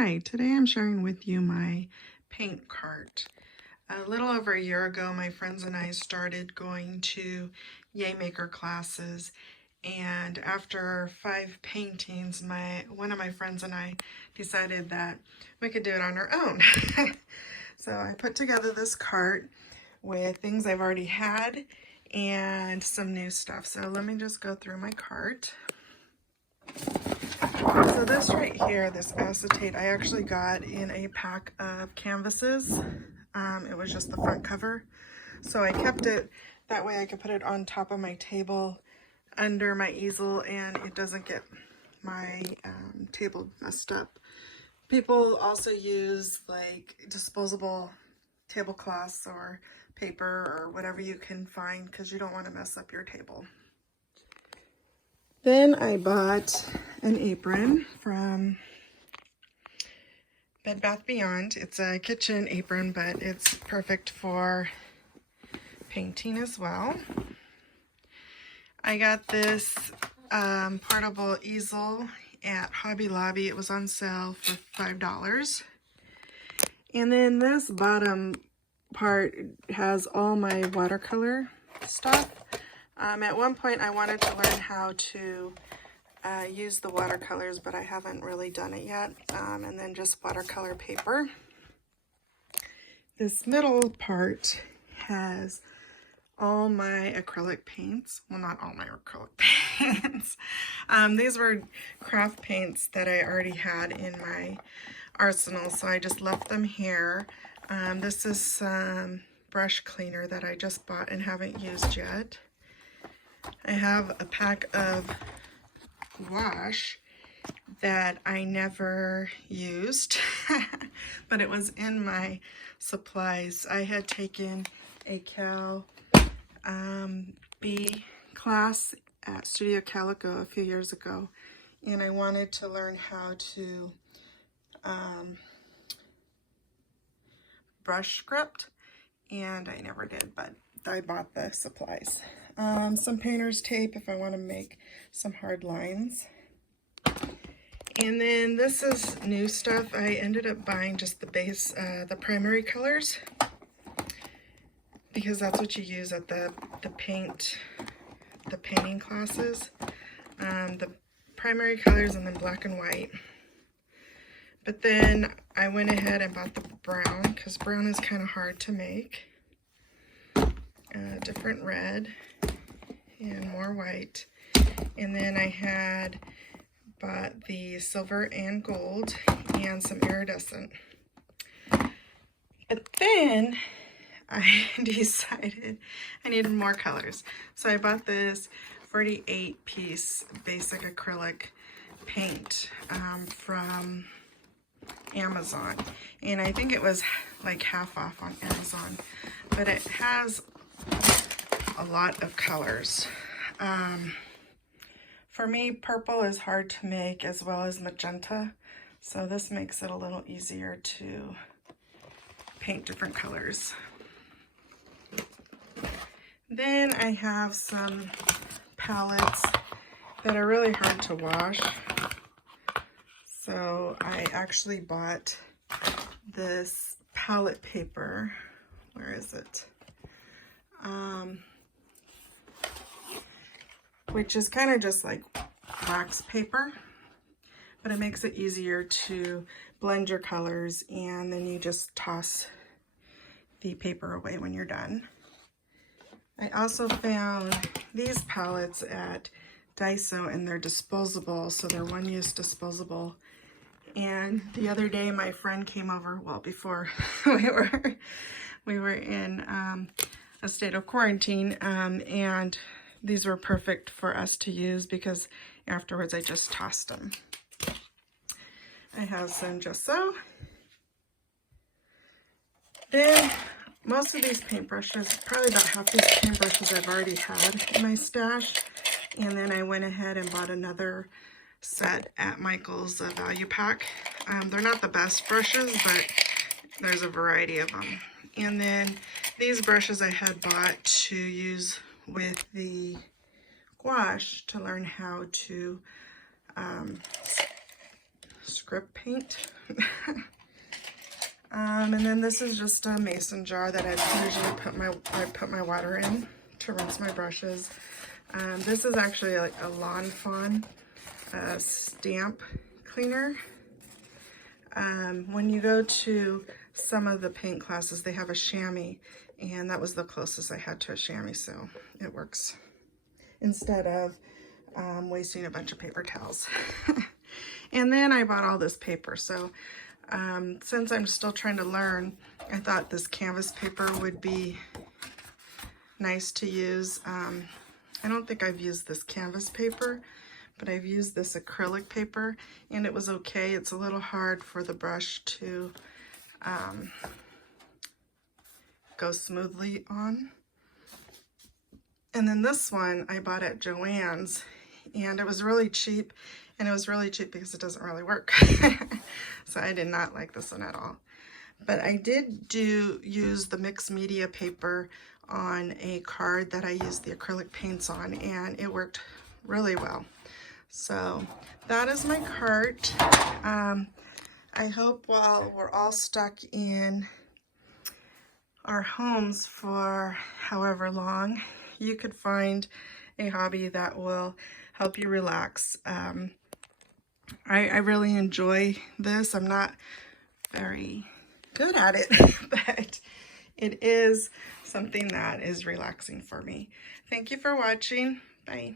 Hi, today I'm sharing with you my paint cart. A little over a year ago, my friends and I started going to Yaymaker classes, and after 5 paintings, one of my friends and I decided that we could do it on our own. So I put together this cart with things I've already had and some new stuff. So let me just go through my cart. So this right here, this acetate, I actually got in a pack of canvases. It was just the front cover. So I kept it, that way I could put it on top of my table under my easel and it doesn't get my table messed up. People also use like disposable tablecloths or paper or whatever you can find because you don't want to mess up your table. Then I bought an apron from Bed Bath Beyond. It's a kitchen apron, but it's perfect for painting as well. I got this portable easel at Hobby Lobby. It was on sale for $5. And then this bottom part has all my watercolor stuff. At one point I wanted to learn how to use the watercolors, but I haven't really done it yet. And then just watercolor paper. This middle part has all my acrylic paints. Well, not all my acrylic paints. These were craft paints that I already had in my arsenal, so I just left them here. This is some brush cleaner that I just bought and haven't used yet. I have a pack of wash that I never used, but it was in my supplies. I had taken a Cal B class at Studio Calico a few years ago, and I wanted to learn how to brush script, and I never did, but I bought the supplies. Some painter's tape if I want to make some hard lines. And then this is new stuff. I ended up buying just the base, the primary colors, because that's what you use at the painting classes. The primary colors and then black and white. But then I went ahead and bought the brown, because brown is kind of hard to make. Different red and more white. And then I had bought the silver and gold and some iridescent. But then I decided I needed more colors. So I bought this 48 piece basic acrylic paint from Amazon. And I think it was like half off on Amazon. But it has a lot of colors. For me, purple is hard to make as well as magenta, so this makes it a little easier to paint different colors. Then I have some palettes that are really hard to wash, so I actually bought this palette paper. Where is it? Which is kind of just like wax paper, but it makes it easier to blend your colors, and then you just toss the paper away when you're done. I also found these palettes at Daiso, and they're disposable, so they're one-use disposable. And the other day my friend came over, well, before we were in a state of quarantine, and these were perfect for us to use because afterwards I just tossed them. I have some gesso. Then most of these paintbrushes, probably about half these paintbrushes I've already had in my stash. And then I went ahead and bought another set at Michael's value pack. They're not the best brushes, but there's a variety of them. And then these brushes I had bought to use with the gouache to learn how to script paint. And then this is just a mason jar that I usually put my water in to rinse my brushes. This is actually like a Lawn Fawn stamp cleaner. When you go to some of the paint classes, they have a chamois, and that was the closest I had to a chamois, so it works instead of wasting a bunch of paper towels. And then I bought all this paper, so since I'm still trying to learn, I thought this canvas paper would be nice to use. I don't think I've used this canvas paper, but I've used this acrylic paper, and it was okay. It's a little hard for the brush to go smoothly on. And then this one I bought at Joann's, and it was really cheap, and it was really cheap because it doesn't really work. So I did not like this one at all. But I did use the mixed media paper on a card that I used the acrylic paints on, and it worked really well. So that is my cart. I hope while we're all stuck in our homes for however long, you could find a hobby that will help you relax. I really enjoy this. I'm not very good at it, but it is something that is relaxing for me. Thank you for watching. Bye.